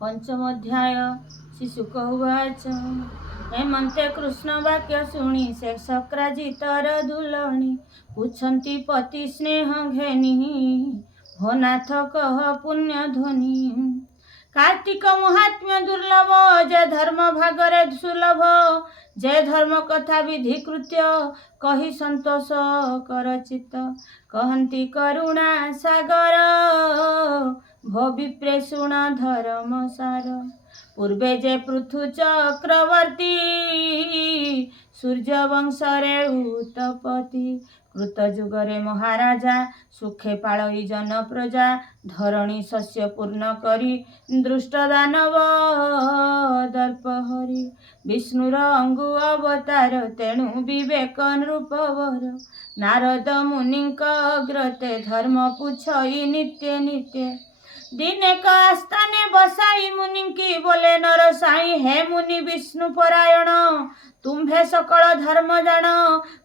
पंचम अध्याय शिशुक उवाच हेमंते कृष्ण वाक्य शुणी से शक्राजितर दुलणी पुछन्ति पति स्नेह घेनी हो नाथ कह पुण्य ध्वनि कार्तिक महात्म्य दुर्लभ जय धर्म भागरे सुलभ जय धर्म कथा विधि कृत्य कही संतोष कर चित्त कहन्ति करुणा सागर भो विप्रे शुण धर्म सार पूर्वे जे पृथु चक्रवर्ती सूर्य वंशरे उत्पत्ति कृत जुगरे महाराजा सुखे पाळई जन प्रजा धरणी शस्य पूर्ण करी दृष्ट दानव दर्पहरी विष्णुर अंगु अवतार तेणु विवेक नृपवर नारद मुनिंक अग्रते धर्म पुछई नित्य नित्य दिने का स्थाने बसाई मुनि की बोले नर साई हे मुनि विष्णु परायण तुम्भे सकल धर्म जान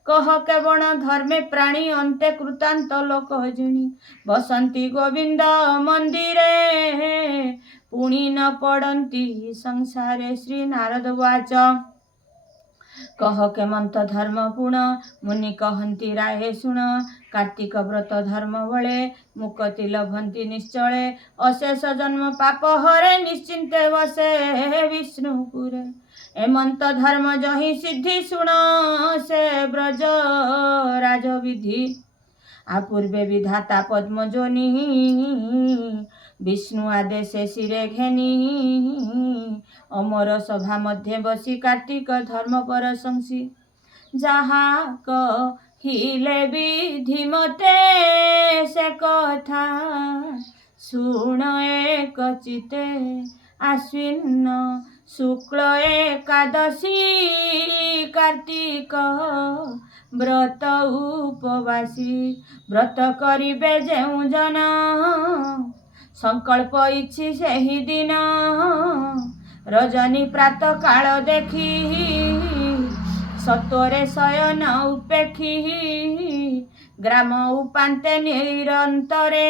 कह केवण धर्मे प्राणी अंते कृतांत लोक जिणी बसंती गोविंद मंदिरे पुणी न पड़ती संसारे श्री नारद वाच कह के मंत धर्म पुण मुनि कहन्ति राहे शुण कार्तिक व्रत धर्म बळे मुक्ति लभन्ति निश्चले अशेष जन्म पाप हरे निश्चिंते वसे विष्णुपुरे हेमंत धर्म जहि सिद्धि शुण से ब्रज राज विधि आपूर्वे विधाता पद्मजोनि विष्णु आदेशे शिरे घेनी अमर सभा मध्य बसी कार्तिक धर्म पर संसी जहा कहिले विधि मते से कथा शुण एक चिते आश्विन शुक्ल एकादशी कार्तिक व्रत उपवासी व्रत करिबे जेउ जन संकल्प इछि सेहि दिन रजनी प्रातः काल देखी सत्वरे शयन उपेक्षी ग्राम उपान्ते निरंतरे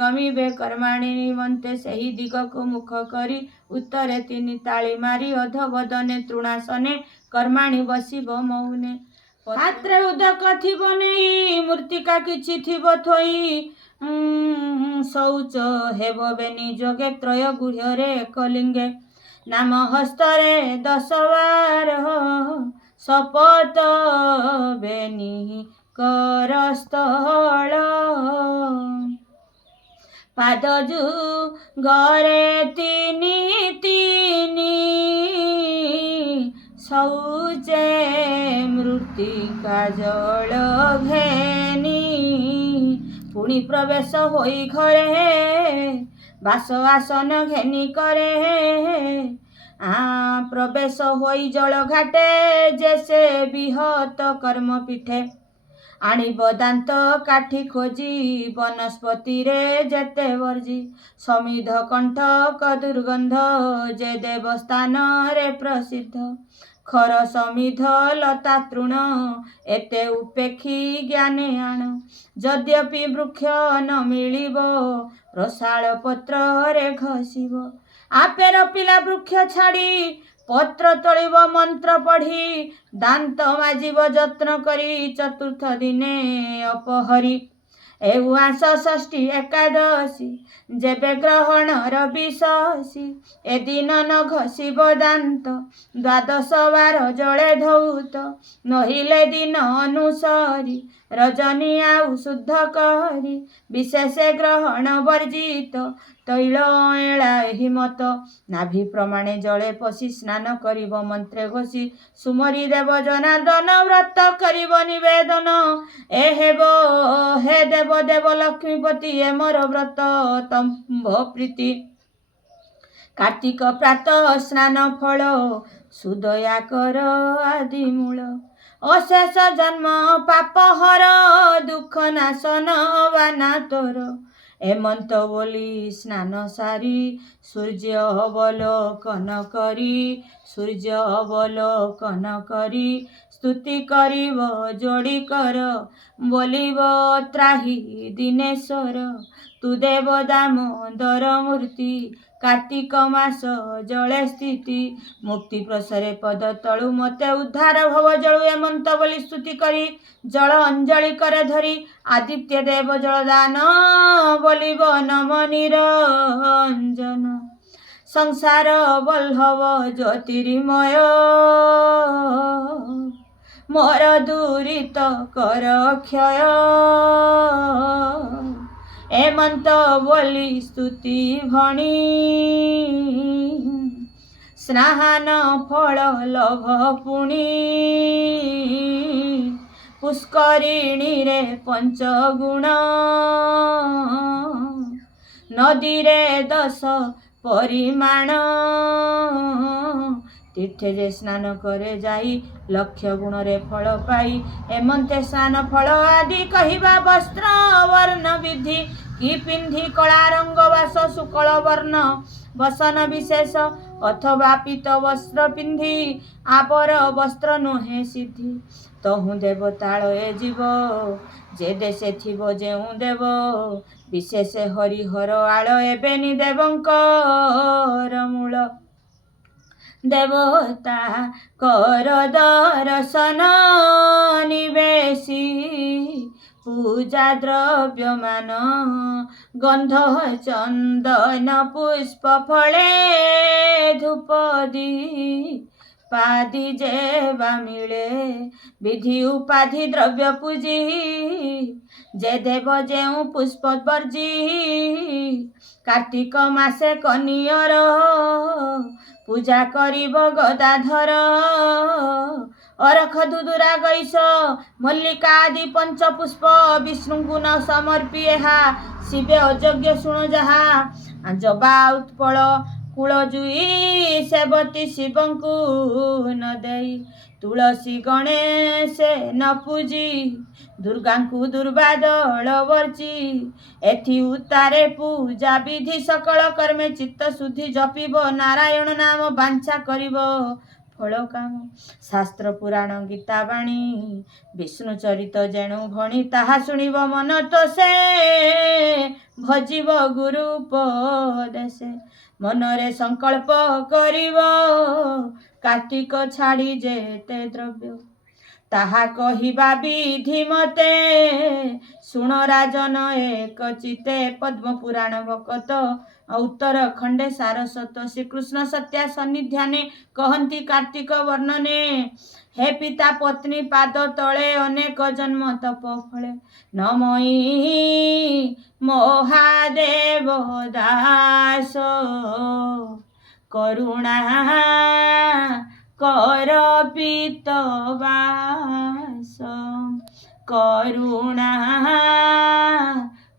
गमिबे कर्माणि निमन्ते सेहि दिगको मुख करी उत्तरे तिनि ताली मारी अधवदने तृणासने कर्माणि बसिब मौने पात्रे उदक थिब नेई मृत्तिका किछि थिब थोई शौच हेब बेनि जोगे त्रय गुह्ୟରେ एकलिंगे नाम हस्तरे 10 बार शपथ बेनि करस्थल पादजु गरे तिनि तिनि शौचे मृत्तिका जल घेनी पुणी प्रवेश होई घरे बास आसन घेनी करे प्रवेश होई जल घाटे जैसे विहत कर्म पीठे आणिब दांत काठी खोजी वनस्पति रे जेते वर्जी समिध कंठक दुर्गंध जे देवस्थान रे प्रसिद्ध खर समिध लता तृण एते उपेक्षी ज्ञाने आण यद्यपि वृक्ष न मिलिब रसाळ पत्र रे घसिब आपे रपिला वृक्ष छाड़ी पत्र तोलिब मंत्र पढ़ी दांत माजिब जत्न करी चतुर्थ दिने अपहरी एउआस षष्ठी एकादशी जेबे ग्रहण रविशसी ए दिन न घसिब दांत द्वादश बार जले धौत नहिले दिन अनुसरी रजनी आउ शुद्ध करी विशेष ग्रहण वर्जित तैल एला एहि मत नाभि प्रमाणे जले पशि स्नान करिब मंत्रे घोषी सुमरी देव जनार्दन व्रत करिब निवेदन ए हेब हे देव देव लक्ष्मीपति ए मोर व्रत तंभ प्रीति कार्तिक प्रातः स्नान फल सुदया कर आदि मूल अशेष जन्म पाप हर दुख नाशन वाना तोर हेमंत बोली स्नान सारी सूर्य अवलोकन करी स्तुति करिब जोड़ी कर बोलिब त्राही दिनेश्वर तु देव दामोदर मूर्ति कार्तिक मास जले स्थिति मुक्ति प्रसरे पद तलु मते उद्धार भव जलु एमंत बोली स्तुति करी जल अंजलि करे धरी आदित्य देव जलदान बोलिब नम निरंजन संसार बल्लभ ज्योतिर्मय मोर दूरित कर क्षय एमंत बोली स्तुति भणी स्नान फल लभ पुणी पुष्करिणी रे पंचगुण नदी रे 10 परिमाण तीर्थे जे स्नान करे जाई लक्ष्य गुण रे फल पाई एमंते स्नान फल आदि कहिबा वस्त्र वर्ण विधि कि पिंधि कला रंग वास शुक्ल वर्ण वसन विशेष अथवा पीत वस्त्र पिंधि आपर वस्त्र नुहे सिद्धि तहु देव ताड़े जीव जे देशे थिबो जेउ देव विशेष हरिहर आड़ एबेनि देवंकर मूल देवता कर दर्शन निवेशी पूजा द्रव्य मान गंध चंदन पुष्प फले धूप पादि जेवा मिले विधि उपाधि द्रव्य पूजी जे देव जेउ पुष्प वर्जी कार्तिक मासे कनियर पूजा करिब गदाधर अरख दुदुरा गैस मल्लिका आदि पंच पुष्प विष्णु न समर्पी एहा शिवे अयोग्य शुण जहा जबा उत्पल कूल जुई सेवती शिवंकु न देई तुलसी गणेश न पूजी दुर्गांकु दुर्बादल वर्ची एथि उतारे पूजा विधि सकल कर्मे चित्त शुद्धि जपिब नारायण नाम बांछा करिब फल काम शास्त्र पुराण गीता बाणी विष्णु चरित जेणु भणी ताहा शुणिब मन तो से भजिब गुरु उपदेशे मनरे संकल्प करिब कार्तिक छाड़ी जेते द्रव्य ताहा कहिबा विधि मते शुण राजन एक चिते पद्म पुराण भकत उत्तर खंडे सारस्वत श्रीकृष्ण सत्या सन्निध्याने कहंती कार्तिक वर्णने हे पिता पत्नी पाद तले अनेक जन्म तप फले नमई महादेव दास करुणा कर पितवास करुणा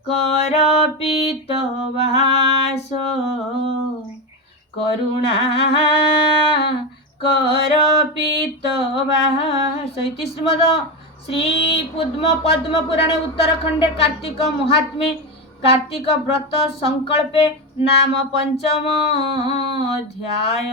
कर पितवास करुणा कर पितवास इति श्रीमद श्री पद्म पुराणे उत्तरखंडे कार्तिक महात्म्ये कार्तिक व्रत संकल्पे नाम पंचम अध्याय।